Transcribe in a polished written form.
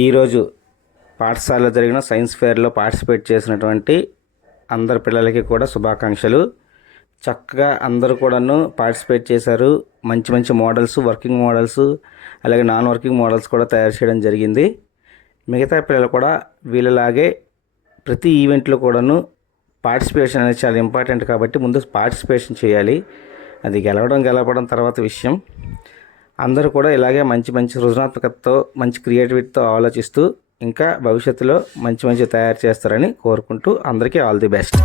ఈరోజు పాఠశాలలో జరిగిన సైన్స్ ఫేర్లో పార్టిసిపేట్ చేసినటువంటి అందరి పిల్లలకి కూడా శుభాకాంక్షలు. చక్కగా అందరూ కూడాను పార్టిసిపేట్ చేశారు. మంచి మంచి మోడల్స్, వర్కింగ్ మోడల్స్, అలాగే నాన్ వర్కింగ్ మోడల్స్ కూడా తయారు చేయడం జరిగింది. మిగతా పిల్లలు కూడా వీళ్ళలాగే ప్రతి ఈవెంట్లో కూడాను పార్టిసిపేషన్ అనేది చాలా ఇంపార్టెంట్ కాబట్టి ముందు పార్టిసిపేషన్ చేయాలి. అది గెలవడం తర్వాత విషయం. అందరూ కూడా ఇలాగే మంచి మంచి సృజనాత్మకతతో, మంచి క్రియేటివిటీతో ఆలోచిస్తూ ఇంకా భవిష్యత్తులో మంచి తయారు చేస్తారని కోరుకుంటూ అందరికీ ఆల్ ది బెస్ట్.